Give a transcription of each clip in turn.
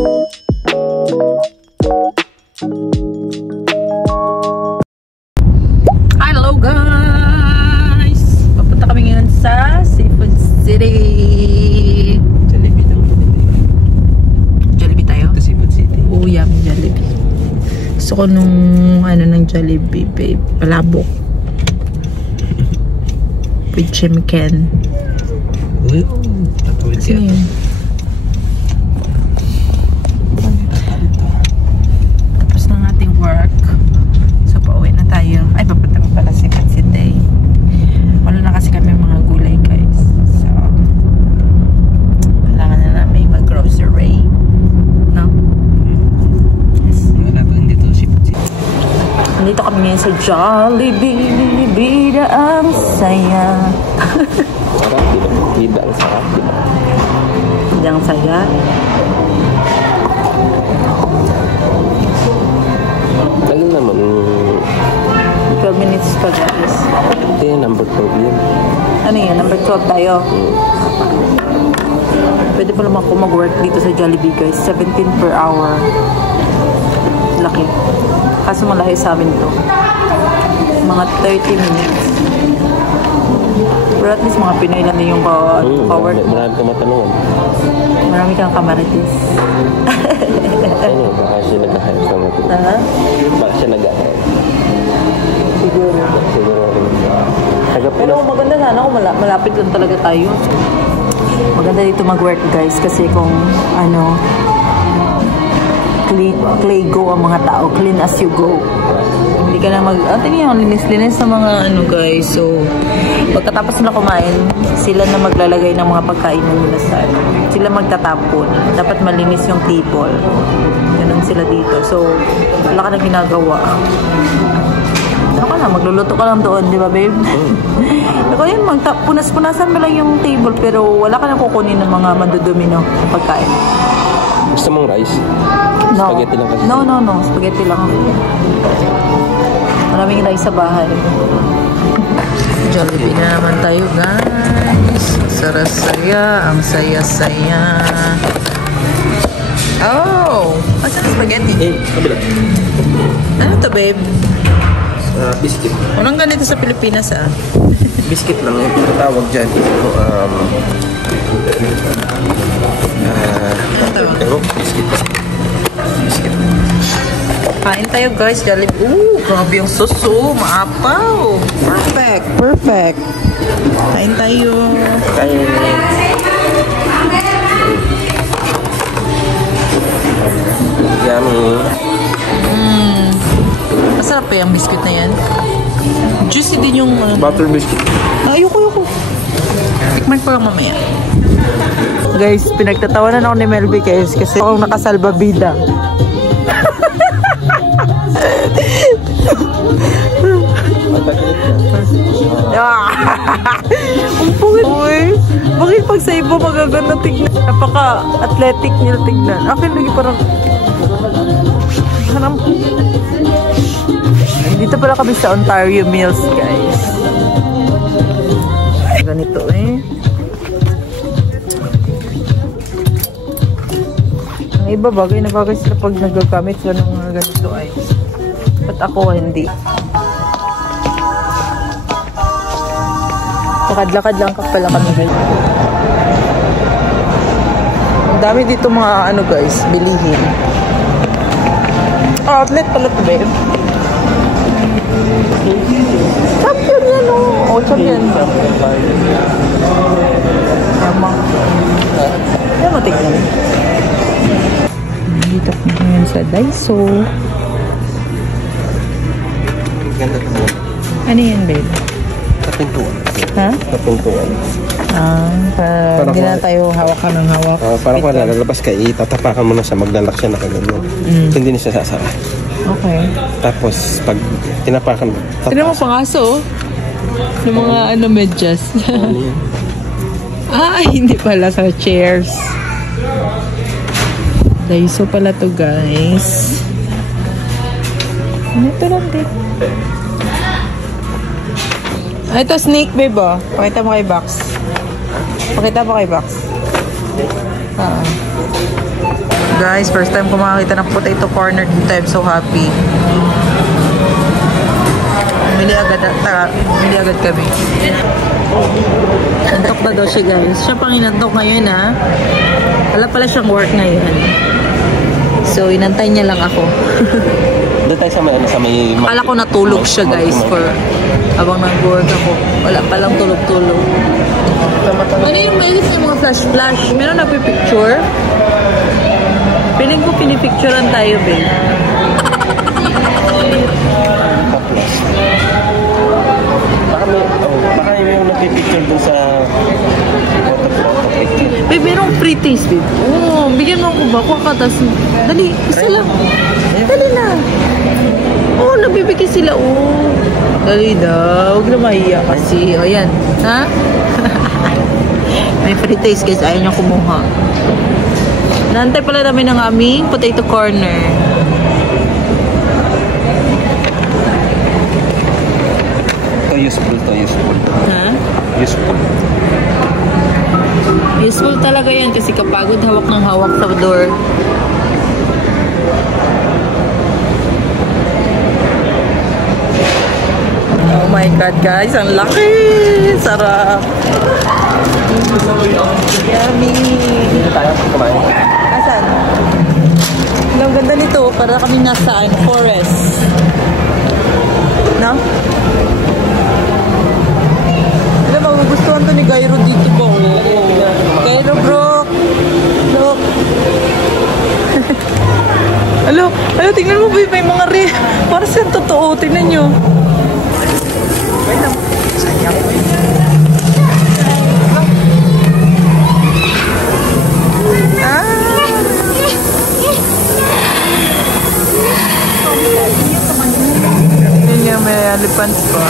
Hello guys! Papunta kami ngayon sa Seafood City. Jollibee daw. Jollibee tayo? Ito Seafood City. Oh, yummy Jollibee. Gusto ko nung ano ng Jollibee, babe. Palabok. With chimiken. Uy, tatawid siya. Ano yun? Tapos ng ating work. So, pauwi na tayo. Ay, papunta mo pala Seafood City. Wala na kasi kami mga gulay, guys. So, kailangan na namin mag-grocery. No? Yes. Wala pa hindi to Seafood City. Nandito kami ngayon sa Jollibee. Bida ang saya. Sarap, tidak ang sarap, diba? Bida ang saya. Tagal naman. 12 minutes pa, guys. Hindi, number 12 yun. Ano yan? Number 12 tayo. Pwede pa naman ako mag-work dito sa Jollibee, guys. 17 per hour. Laki. Kaso malayo sa amin to. Mga 30 minutes. Pero at least mga Pinoy lang din yung power. Marami ka matanungan. Marami kang kamaritis. Ano, baka siya nag-hype sa mga. Ha? Baka siya nag-hype. Siguro. Siguro. Pero maganda sana kung malapit lang talaga tayo. Maganda dito mag-work, guys. Kasi kung ano, play go ang mga tao. Clean as you go. Hindi ka na tingnan yung linis-linis sa mga ano, guys. So, pagkatapos na kumain, sila na maglalagay ng mga pagkain nila sa sila magtatapon. Dapat malinis yung table. Ganun sila dito. So, wala ka na ginagawa. Ano ka na? Magluluto ka lang doon, di ba, babe? Ako yun, punas-punasan mo lang yung table pero wala ka na kukunin ng mga madudumi no pagkain. Gusto mong rice? No. Spaghetti lang kasi. No. Spaghetti lang. Maraming rice sa bahay. Jollibee na naman tayo, guys. Sarasaya. Ang saya-saya. Oh! Asan ang spaghetti? Kabila. Ano to, babe? Biscuit. Walang ganito sa Pilipinas, ah. Biscuit lang yung tinatawag dyan. Biscuit. Kain tayo, guys. Jollibee. Grabe yung suso. Maapaw. Perfect. Kain tayo. Kain. Yummy. Masarap pa yung biscuit na yan. Juicy din yung... Butter biscuit. Ayoko. Tikman ko lang mamaya. Guys, pinagtatawanan ako ni Melby, guys, kasi akong nakasalbabida. Ang pungit. Uy, bakit pag sa iba magaganda tignan? Napaka-athletic nila tignan. Akin lagi parang... Dito pala kami sa Ontario Mills, guys. Ganito eh. Ang iba bagay na bagay sila pag nagagamit ko ng mga ganito ay. Ba't ako hindi? Lakad-lakad lang pala kami, guys. Ang dami dito mga ano, guys, bilihin. Outlet pala to, babe. Champion yan, oh. Oh, champion. Tama. Yan mo, tignan. Dito ko ngayon sa Daiso. Ganda ito. Ano yan, babe? Kapintuan. Ha? Kapintuan. Hindi na tayo hawakan ng hawak. Parang kung lalabas ka, itatapakan mo na siya, maglalak siya na kagano. Hindi na siya sasara. Okay. Tapos, pag tinapakan mo, Tinan mo pangaso, ng mga ano medyas. Hindi pala sa chairs. Daiso pala to, guys. Ito lang din. Ito snake, babe, oh. Pakita mo kay Box. Guys, first time ko makakita ng potato corner dito. I'm so happy. Mili agad kami. Antok na daw siya, guys. Siya pang inantok ngayon, ha. Wala pala siyang work ngayon. So, inantay niya lang ako. Doon tayo sa may... Akala ko natulog siya, guys, for habang nag-work ako. Wala palang tulog-tulog. Ano yung malis yung mga flash-flash? Meron nagpipicture? Piling ko pinipicturean tayo, babe. Baka may nagpipicture dun sa photo picture. Babe, merong free taste, babe. Oo, bigyan mo ako ba? Kuha ka, tas dali, isa lang. Dali na. Oo, nabibigay sila. Oo. Dali daw. Huwag na mahiya kasi. O, yan. Ha? May free taste, guys. Ayaw niyo kumuha. Naantay pala namin ng aming potato corner. Useful. Ha? Useful. Useful talaga yan kasi kapagod hawak ng hawak sa door. Oh my God, guys. Ang laki! Sarap! Yummy! Dito tayo kumain. Asan? Ang ganda nito. Para kami nasa forest. No? Magugustuhan to ni Gairo dito ba? Gairo, bro. Look. Alo, tingnan mo ba may mga para siyang totoo. Tingnan nyo. Wait lang. Sayang. Yun nga, may elephants pa.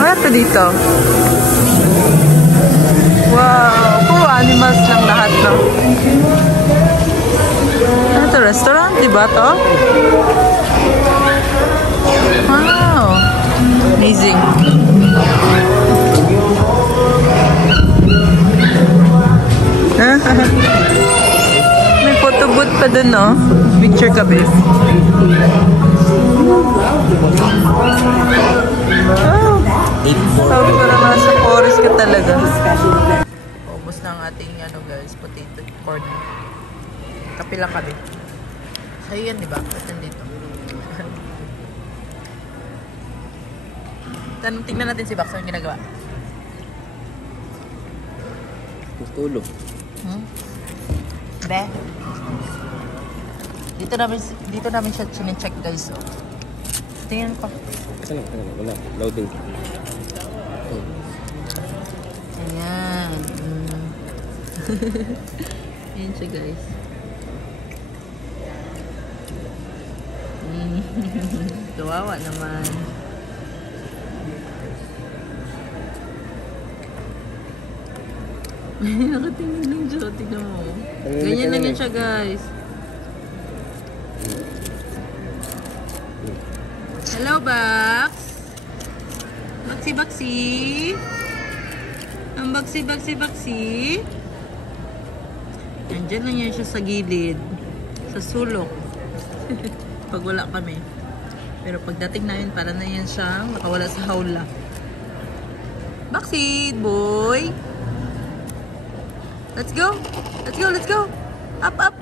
Ano dito? Wow! Puro animals lang lahat, no? Ano to? Restaurant? Diba to? Wow! Amazing! May photo booth pa dun, no? Picture ka, babe. Oh! Sabi ko na nasa forest ka talaga. Ubus na ang ating guys, potato corn. Kapila kami. Sa'yo yan, diba? Ito dito. Tingnan natin si Bax. Ano yung ginagawa? Tulog. Be? Dito namin siya chine-check, guys. Oh. Tingnan pa. Wala. Loading. Ayan. Ayan siya, guys. Kawawa naman. Nakatingin lang siya. Tignan mo. Ganyan lang yan siya, guys. Hello, Bax. Baksi. Ang baksi. Nandyan lang yan siya sa gilid. Sa sulok. Pag wala kami. Pero pagdating namin, para na yan siya nakawala sa hawla. Baksi, boy. Let's go. Up.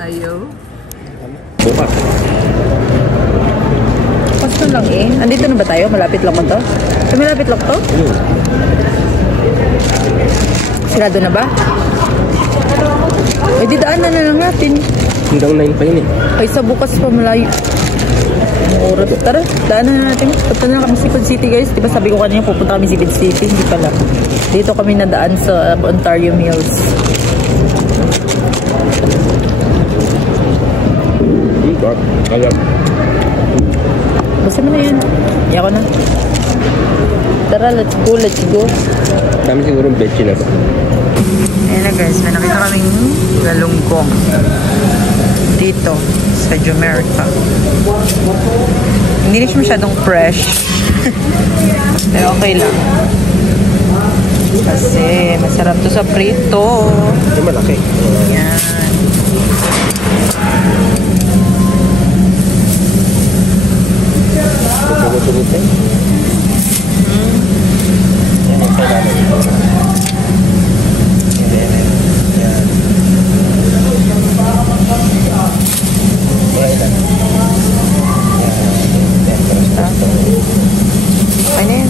Ayaw. Bukas. Pasto lang eh. Andito na ba tayo? Malapit lang ba to? Malapit lang to? Sigado na ba? Eh, di daan na lang natin. Hanggang 9 pa yun eh. Ay, sa bukas pa malayo. Oras. Tara, daan na natin. Punta na kami sa Sipon City, guys. Diba sabi ko kanina pupunta kami sa Sipon City? Hindi pala. Dito kami nadaan sa Ontario Mills. Kaya. Basta mo na yan. Iyak ko na. Tara, let's go. Dami siguro veggie na ba? Ayan na, guys. May nakita kaming galunggong dito sa Jamaica. Hindi na siya masyadong fresh. Pero okay lang. Kasi masarap to sa prito. Ito malaki. Yan. Ito. Yan ang kailangan. Ano yun?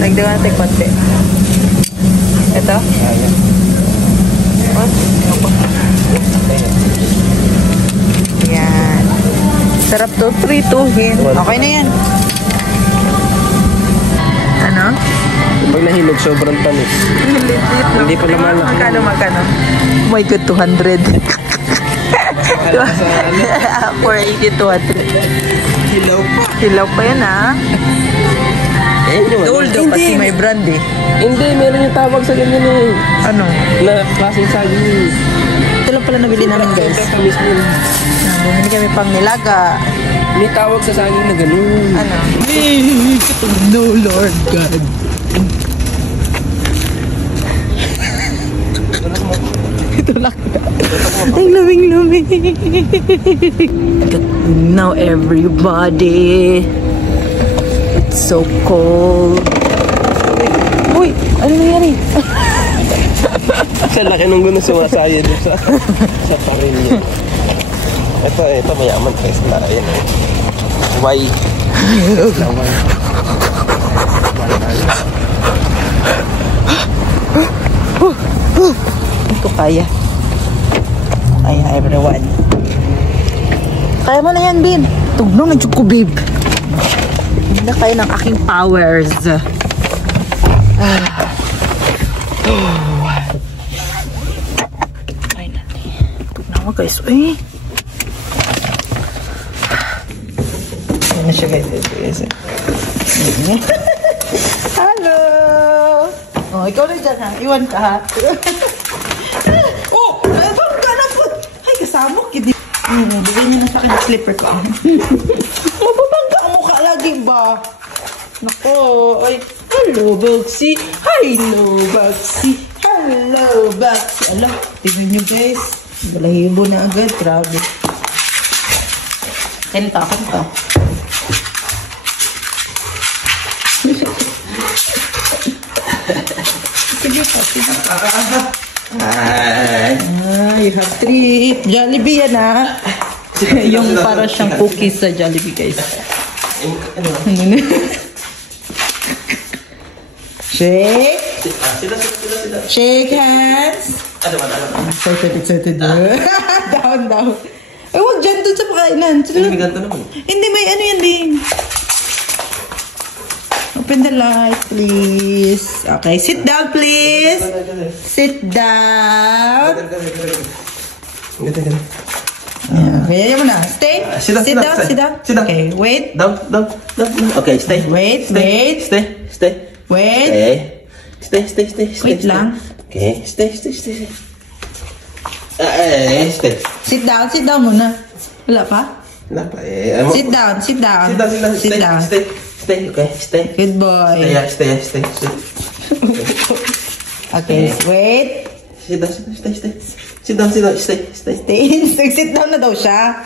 Nagdagan natin konti. Ito? Yan. Sarap to, prituhin. Okay na yan. Ano? Pag nahilog, sobrang tamis. Hindi pa naman. Magkano? Oh my God, 200. 480, 200. Hilaw pa yan, ha? Gold daw kasi may brand, eh. Hindi, meron yung tawag sa ganyan eh. Ano? Na klaseng saging. Ito lang pala nabili namin, guys. Bumili kami pang nilaga. May tawag sa saging na ganun. Ano? No, Lord God. Ito lang. Ang lamig-lamig. Now everybody. It's so cold. Uy, ano nangyari? Sa laki nung gano'n sumasaya doon sa parin niya. Ito mayaman guys na. Ayan. Why? Ito kaya. Kaya everyone. Kaya mo na yan, Bin. Tugnong ng chuko, babe. Hindi na kaya ng aking powers. Try natin. Tugnaw mo, guys. Uy. Ayan na siya, guys. Hello! Oh, ikaw na dyan, ha? Iwan ka, ha? Oh! Abang ka na po! Ay, kasamok, hindi. Bigay niya na sa akin yung slipper ko. Mababangga ang mukha lagi ba? Nako, ay, hello, Bugsy. Hello, Bugsy. Hello, Bugsy. Ala, tingnan nyo, guys. Balahibo na agad. Grabe. Kanta. Sige pa. You have 3 Jollibee yan, ha? Yung para siyang cookies sa Jollibee, guys. Shake. Shake hands. Excited. Down. Ay, huwag dyan dun sa pakainan. Hindi, may ano yan din. Open the light, please. Okay, sit down, please. Sit down. Okay, yan mo na. Stay. Sit down. Okay, wait. Down. Okay, stay. Wait. Stay. Wait. Okay. Stay. Wait lang. Okay, stay. Stay. Sit down muna. Wala pa? Wala pa Sit down. Stay, okay, stay. Good boy. Stay. Okay, wait. Sit down, stay. Sit down na daw siya.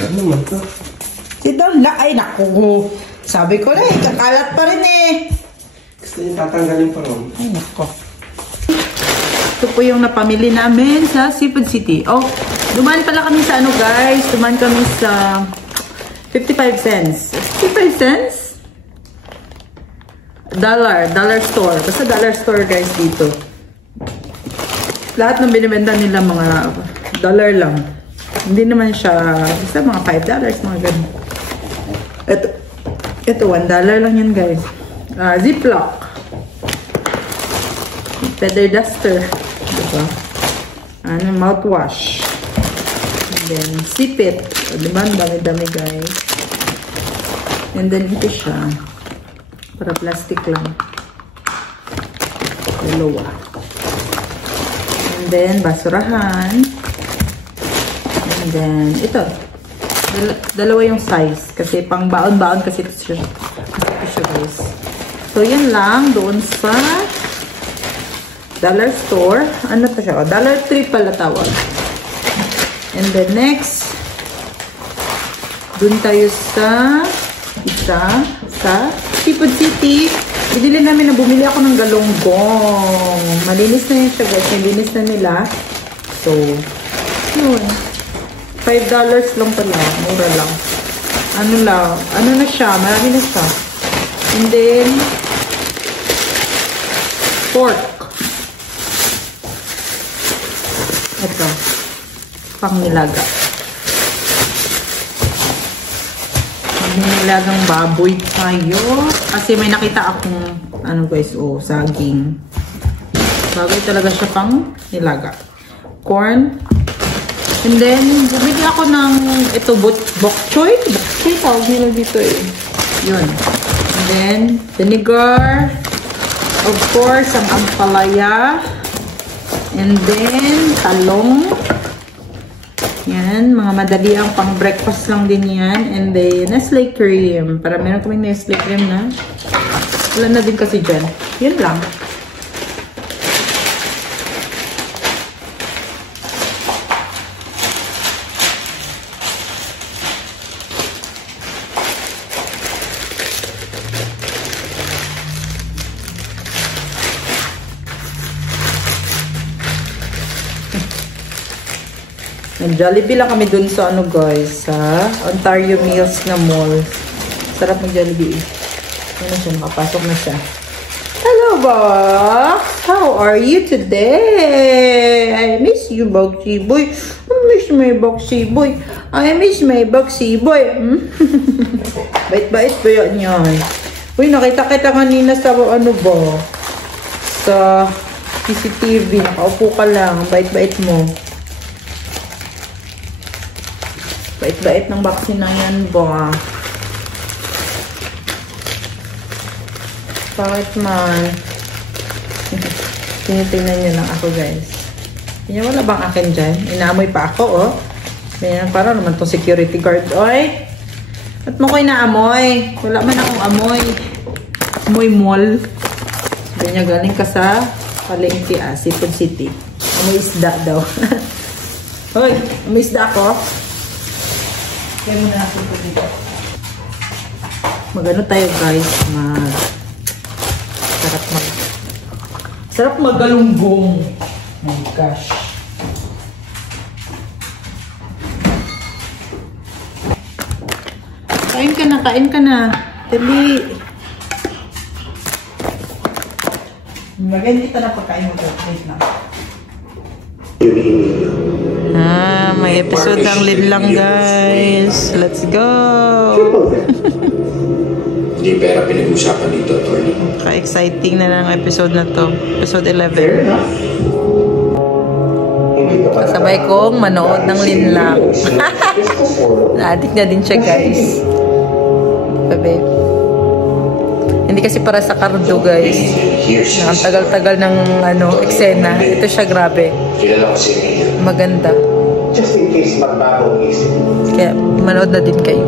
Ano naman to? Sit down la. Ay, naku. Sabi ko na kakalat pa rin eh. Gusto niyo tatanggalin pa ron. Ay, naku. Ito po yung napamili namin sa Seafood City. Oh, dumaan pala kami sa ano, guys. Dumaan kami sa 55 cents. 55 cents? Dollar store. Basta dollar store, guys, dito. Lahat ng binibenta nila mga dollar lang. Hindi naman siya, basta mga $5, mga ganun. Ito $1 lang yan, guys. Ziploc. Feather duster. Diba? Mouthwash. And then, sip it. Diba? Dami-dami, guys. And then, ito siya. Para plastic lang. Dalawa. And then, basurahan. And then, ito. Dalawa yung size. Kasi pang baon-baon kasi ito siya. Guys. So, yun lang. Doon sa dollar store. Ano to siya? Dollar Tree pala tawag. And then next, dun tayo sa Seafood City. Bumili ako ng galonggong. Malinis na yun siya guys. Malinis na nila. So, yun. $5 lang pala. Mura lang. Ano na siya? Marami na siya. And then, pork. Ito. Pang nilaga. Nilagang baboy tayo. Kasi may nakita akong, ano guys, saging. Bagay talaga siya pang nilaga. Corn. And then, bumili ako ng ito, bok choy. Bok choy, tawag nila dito eh. Yun. And then, vinegar. Of course, ang ampalaya. And then, talong. Yan, mga madali ang pang breakfast lang din yan. And then, Nestle cream. Para meron kaming Nestle cream na. Wala na din kasi dyan. Yun lang. Jollibee lang kami dun sa ano guys, sa Ontario Mills na mall. Sarap ng Jollibee. Ano siya, nakapasok na siya. Hello ba? How are you today? I miss you, Boxy Boy. I miss my Boxy Boy. I miss my Boxy Boy. Bait-bait ba yan? Uy, nakita kita kanina sa ano ba? Sa CCTV. Nakaupo ka lang. Bait-bait mo. Bait-bait ng vaccine na yan ba? Bakit man? Tinitingnan nyo lang ako guys. Yan, wala bang akin dyan? Inaamoy pa ako oh. Yan, para naman to security guard. Oy! Ba't mo ko inaamoy? Wala man akong amoy. Amoy mall. Sabi niya galing ka sa Palengke Seafood City. Amoy isda daw. Hoy! Amoy isda ako. Kaya muna natin ito dito. Magano tayo guys. Sarap magalunggong. Oh my gosh. Kain ka na, kain ka na. Dali. Maganda kita na pagkain mo. Wait na. May episode ng Linlang guys. Let's go! Hindi pera pinag-usapan dito, attorney. Ka-exciting na ng episode na to. Episode 11. Kasabay kong manood ng Linlang. Na-addict na din siya guys. Babe. Hindi kasi para sa Cardo guys. Ang tagal-tagal ng eksena. Ito siya grabe. Maganda. Just in case magbago isip. Kaya manood na din kayo.